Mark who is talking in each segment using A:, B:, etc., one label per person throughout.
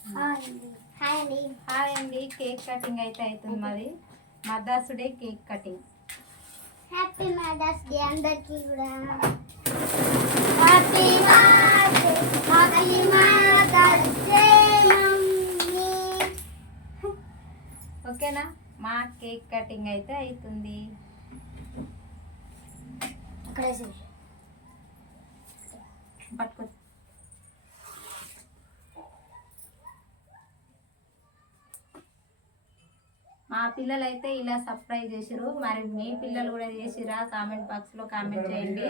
A: Hi అండి. Cake cutting అయితే అవుతుంది. మరి mother's day cake cutting.
B: Happy mother's day అందరికీ కూడా. Happy mother's day mummy.
A: ఓకేనా? మా కేక్ కటింగ్ అయితే అవుతుంది. పట్టుకో. మా పిల్లలు అయితే ఇలా సర్ప్రైజ్ చేసిరు. మరి మీ పిల్లలు కూడా చేసిరా? కామెంట్ బాక్స్ లో కామెంట్ చేయండి.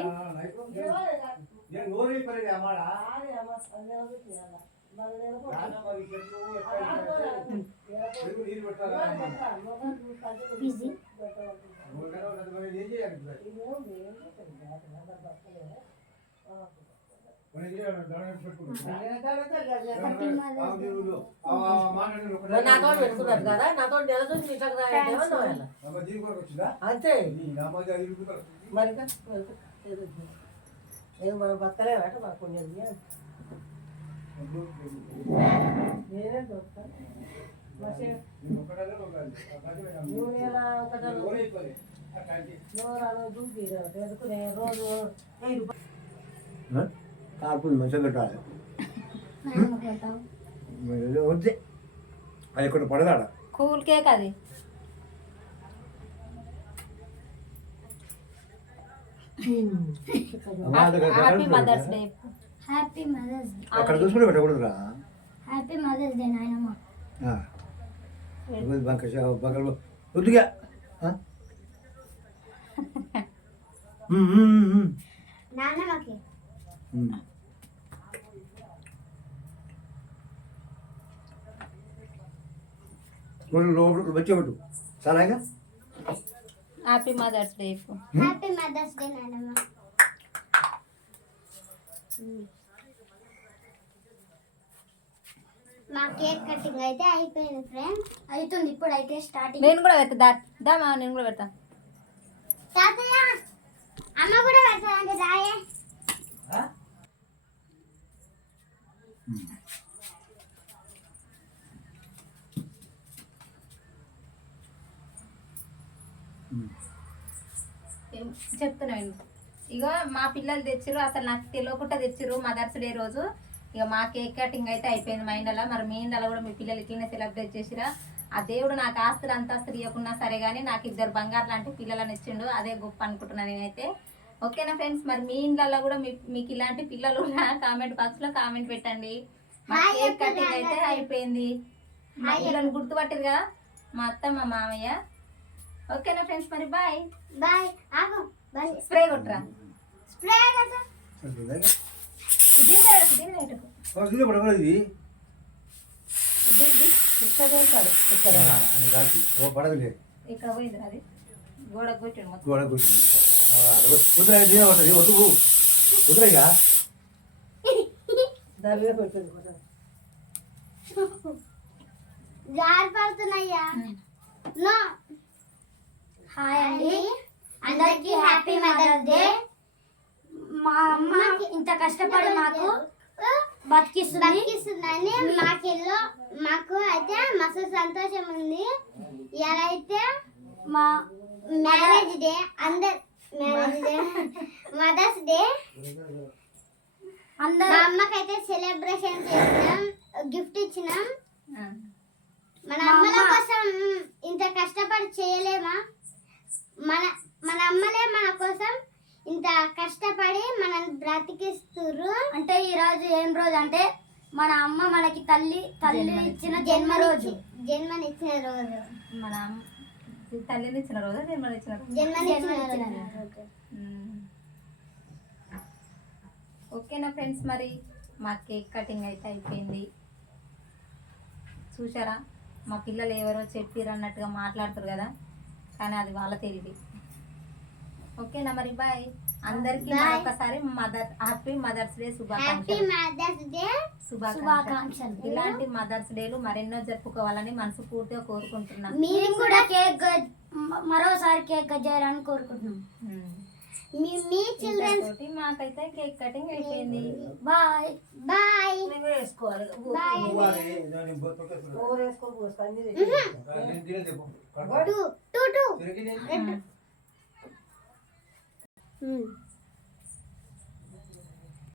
C: నాతో పెట్టుకున్నారు కదా, నాతో నెల నుంచి అంతే మరి నేను మనం బతకలే బేట మాకు నేనే దొరుకుతాను. రోజు
D: కార్పులు మంచిగా కట్టాలి. వద్దే అది ఇక్కడ పడదాడ.
A: కూల్ కేక్ అది. Happy mother's day.
B: Happy mother's day.
D: అక్కడ చూసుకుని పెట్టకూడదురా.
B: హ్యాపీ మదర్స్ డే నాయనమ్మ.
D: వద్దుగా
B: నాన్నమ్మకి
D: వచ్చేవాడు చాలాగా.
A: Happy mother's day.
B: Happy mother's day నాన్నమ్మ. మా కేక్ కటింగ్ అయితే అయిపోయింది ఫ్రెండ్స్. అవుతుంది ఇప్పుడు అయితే స్టార్టింగ్.
A: నేను కూడా పెడతా. దామా నేను కూడా పెడతా.
B: తాతయ్య అమ్మ కూడా పెడతానండి రాయే.
A: చెప్తున్నాను. ఇక మా పిల్లలు తెచ్చిరు, అసలు నాకు తెలియకుండా తెచ్చిరు మదర్స్ డే రోజు. ఇక మా కేక్ కటింగ్ అయితే అయిపోయింది మా ఇంట్లో. మరి మీ ఇంట్లో కూడా మీ పిల్లలు ఇట్లనే సెలబ్రేట్ చేసిరా? ఆ దేవుడు నాకు ఆస్తులు అంతస్తులు ఇవ్వకున్నా సరే కానీ నాకు 2 బంగారు లాంటి పిల్లలని ఇచ్చిండు. అదే గొప్ప అనుకుంటున్నాను నేనైతే. ఓకేనా ఫ్రెండ్స్? మరి మీ ఇంట్లో కూడా మీకు ఇలాంటి పిల్లలు కామెంట్ బాక్స్ లో కామెంట్ పెట్టండి. మా కేక్ కటింగ్ అయితే అయిపోయింది. మా పిల్లలు గుర్తుపట్టారు కదా, మా అత్త మా మామయ్య. ఓకేనా ఫ్రెండ్స్? మరి బాయ్
B: బాయ్. ఆగు బాయ్.
A: స్ప్రే కొట్టరా.
B: స్ప్రే కదా
D: పడదులే.
A: ఇక్కడ పోయింది అది గోడ కొట్టాడు మొత్తం.
D: గోడ కూర్చుంది. వద్దు వద్దులేగా.
B: జారిపడుతున్నాయ్యా. నో. హాయ్ అండి అందరికీ హ్యాపీ మదర్స్ డే. మా అమ్మ ఇంత కష్టపడి మాకు బతికిస్తుందని మాకు అయితే మస్తు సంతోషం ఉంది. ఇలా అయితే మా marriage day marriage day mother's day మా అమ్మకైతే సెలబ్రేషన్ చేసినాం, గిఫ్ట్ ఇచ్చినాం. మన అమ్మల కోసం ఇంత కష్టపడి చేయలేమా? మన అమ్మలే మన కోసం ఇంత కష్టపడి మనం బ్రతికిస్తుర్రు. అంటే ఈ రోజు ఏం రోజు అంటే మన అమ్మ మనకి తల్లి ఇచ్చిన జన్మనిచ్చిన రోజు.
A: మన తల్లిని ఇచ్చిన రోజు, జన్మనిచ్చిన రోజు. ఓకేనా ఫ్రెండ్స్? మరి మా కేక్ కటింగ్ అయితే అయిపోయింది. చూసారా? మా పిల్లలు ఎవరో చెప్పిర్రు అన్నట్టుగా మాట్లాడుతారు కదా, కానీ అది వాళ్ళ తెలివి. ఓకేనా? మరి బాయ్ అందరికి. ఒకసారి హ్యాపీ మదర్స్ డే శుభాకాంక్షలు. ఇలాంటి మదర్స్ డేలు మరెన్నో జరుపుకోవాలని మనస్ఫూర్తిగా కోరుకుంటున్నాను.
B: మీరు కూడా కేక్ మరోసారి కేక్ కట్ చేయాలని కోరుకుంటున్నాం. మీ చిల్డ్రన్స్
A: తోటి మాకైతే కేక్ కటింగ్ అయిపోయింది.
B: బాయ్ బాయ్
C: నువ్వే వేసుకోవాలి
B: బాయ్
C: కూర వేసుకో పోసుకో అన్ని
B: టూ టూ టూ
A: ఆ.